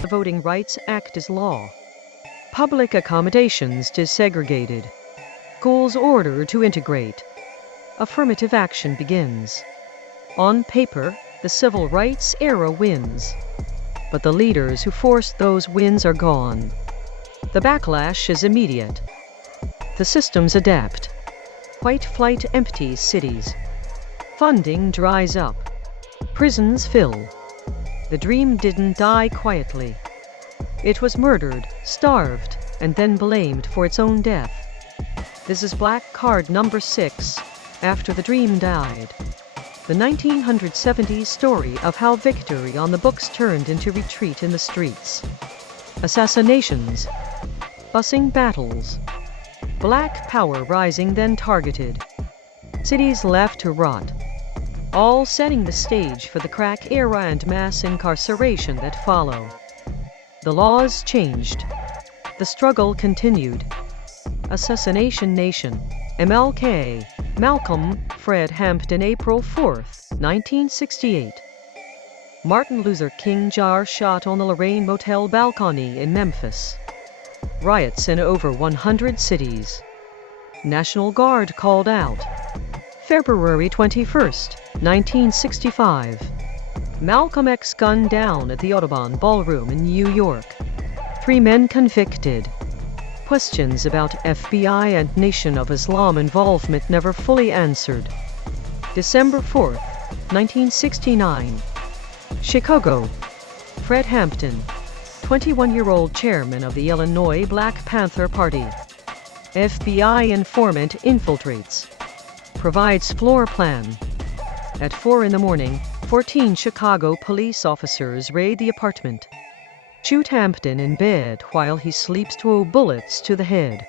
The Voting Rights Act is law. Public accommodations desegregated. Schools ordered to integrate. Affirmative action begins. On paper, the civil rights era wins. But the leaders who forced those wins are gone. The backlash is immediate. The systems adapt. White flight empties cities. Funding dries up. Prisons fill. The dream didn't die quietly. It was murdered, starved, and then blamed for its own death. This is black card number 6, After the Dream Died. The 1970s story of how victory on the books turned into retreat in the streets. Assassinations. Busing battles. Black power rising then targeted. Cities left to rot. All setting the stage for the crack era and mass incarceration that follow. The laws changed. The struggle continued. Assassination Nation. MLK. Malcolm, Fred Hampton, April 4, 1968. Martin Luther King Jr. shot on the Lorraine Motel balcony in Memphis. Riots in over 100 cities. National Guard called out. February 21, 1965. Malcolm X gunned down at the Audubon Ballroom in New York. 3 men convicted. Questions about FBI and Nation of Islam involvement never fully answered. December 4, 1969. Chicago. Fred Hampton, 21-year-old chairman of the Illinois Black Panther Party. FBI informant infiltrates. Provides floor plan. At 4 a.m, 14 Chicago police officers raid the apartment. Shoot Hampton in bed while he sleeps 2 bullets to the head.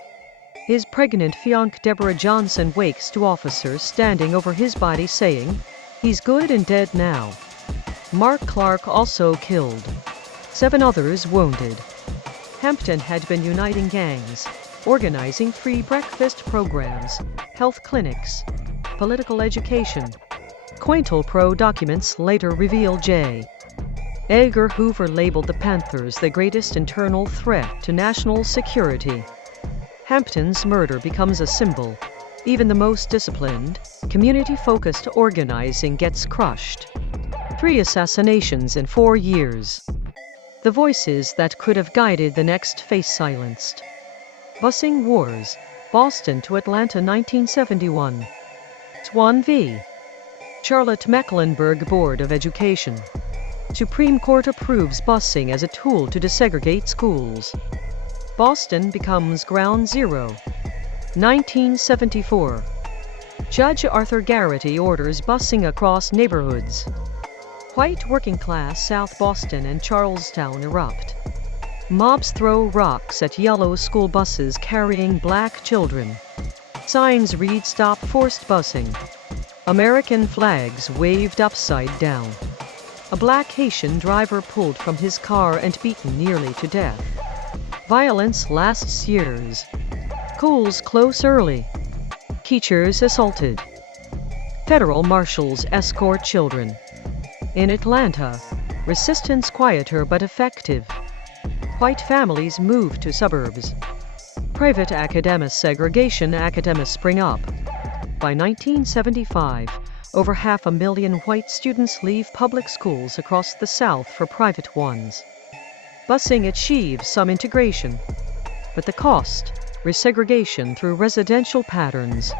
His pregnant fiancée Deborah Johnson wakes to officers standing over his body saying, "He's good and dead now." Mark Clark also killed. 7 others wounded. Hampton had been uniting gangs, organizing free breakfast programs, health clinics, political education. COINTELPRO documents later reveal J. Edgar Hoover labeled the Panthers the greatest internal threat to national security. Hampton's murder becomes a symbol. Even the most disciplined, community-focused organizing gets crushed. 3 assassinations in 4 years. The voices that could have guided the next face silenced. Busing wars. Boston to Atlanta 1971. Swan v. Charlotte Mecklenburg Board of Education. Supreme Court approves busing as a tool to desegregate schools. Boston becomes ground zero. 1974. Judge Arthur Garrity orders busing across neighborhoods. White working-class South Boston and Charlestown erupt. Mobs throw rocks at yellow school buses carrying black children. Signs read "Stop Forced Busing." American flags waved upside down. A black Haitian driver pulled from his car and beaten nearly to death. Violence lasts years. Schools close early. Teachers assaulted. Federal marshals escort children. In Atlanta, resistance quieter but effective. White families move to suburbs. Private academic segregation academics spring up. By 1975, over 500,000 white students leave public schools across the South for private ones. Busing achieves some integration. But the cost, resegregation through residential patterns.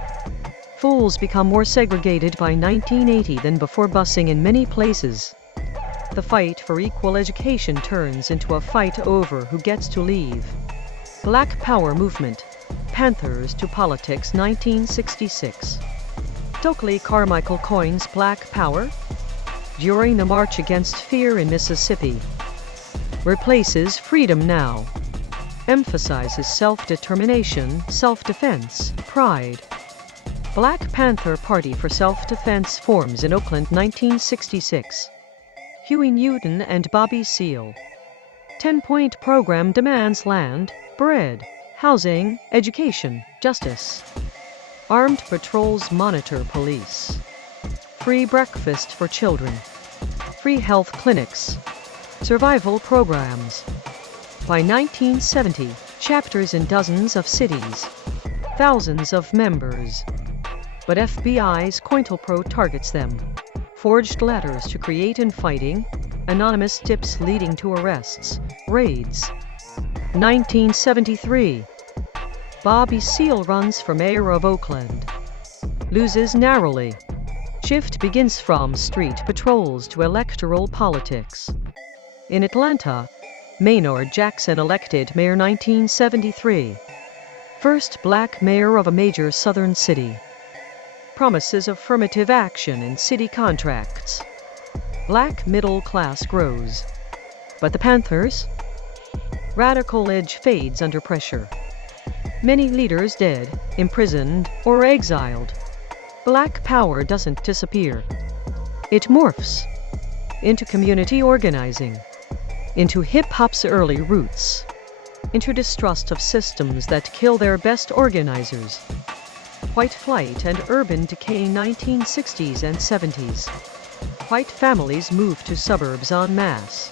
Schools become more segregated by 1980 than before busing in many places. The fight for equal education turns into a fight over who gets to leave. Black Power Movement. Panthers to Politics 1966. Stokely Carmichael coins Black Power during the March Against Fear in Mississippi. Replaces Freedom Now. Emphasizes self-determination, self-defense, pride. Black Panther Party for Self-Defense forms in Oakland 1966. Huey Newton and Bobby Seale. 10-point program demands land, bread, housing, education, justice. Armed patrols monitor police. Free breakfast for children. Free health clinics. Survival programs. By 1970, chapters in dozens of cities. Thousands of members. But FBI's COINTELPRO targets them. Forged letters to create infighting, anonymous tips leading to arrests, raids. 1973. Bobby Seale runs for mayor of Oakland. Loses narrowly. Shift begins from street patrols to electoral politics. In Atlanta, Maynard Jackson elected mayor 1973. First black mayor of a major southern city. Promises affirmative action in city contracts. Black middle class grows. But the Panthers? Radical edge fades under pressure. Many leaders dead, imprisoned, or exiled. Black power doesn't disappear. It morphs into community organizing, into hip-hop's early roots, into distrust of systems that kill their best organizers. White flight and urban decay 1960s and 70s. White families moved to suburbs en masse.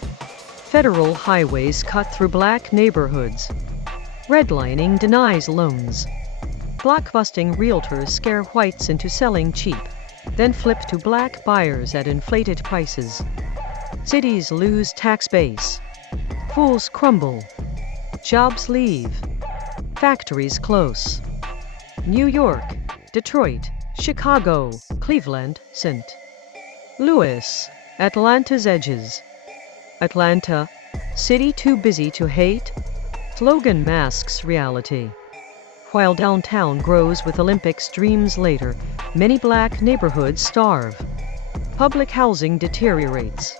Federal highways cut through black neighborhoods. Redlining denies loans. Blockbusting realtors scare whites into selling cheap, then flip to black buyers at inflated prices. Cities lose tax base. Fools crumble. Jobs leave. Factories close. New York, Detroit, Chicago, Cleveland, St. Louis, Atlanta's edges. Atlanta, city too busy to hate? Slogan masks reality. While downtown grows with Olympics dreams later, many black neighborhoods starve. Public housing deteriorates.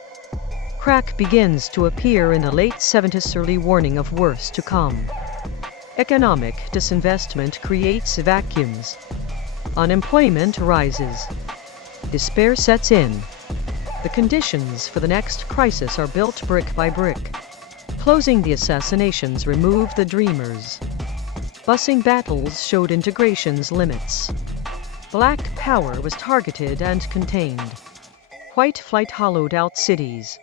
Crack begins to appear in the late 70s, early warning of worse to come. Economic disinvestment creates vacuums. Unemployment rises. Despair sets in. The conditions for the next crisis are built brick by brick. Closing the assassinations removed the dreamers. Busing battles showed integration's limits. Black power was targeted and contained. White flight hollowed out cities.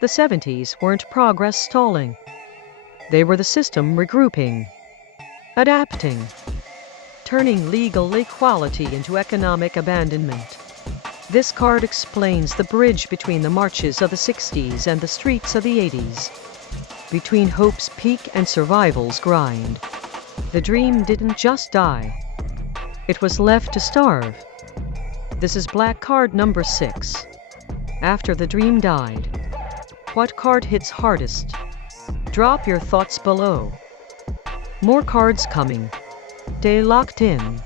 The 70s weren't progress stalling. They were the system regrouping, adapting, turning legal equality into economic abandonment. This card explains the bridge between the marches of the 60s and the streets of the 80s. Between hope's peak and survival's grind. The dream didn't just die. It was left to starve. This is black card number 6. After the dream died. What card hits hardest? Drop your thoughts below. More cards coming. Stay locked in.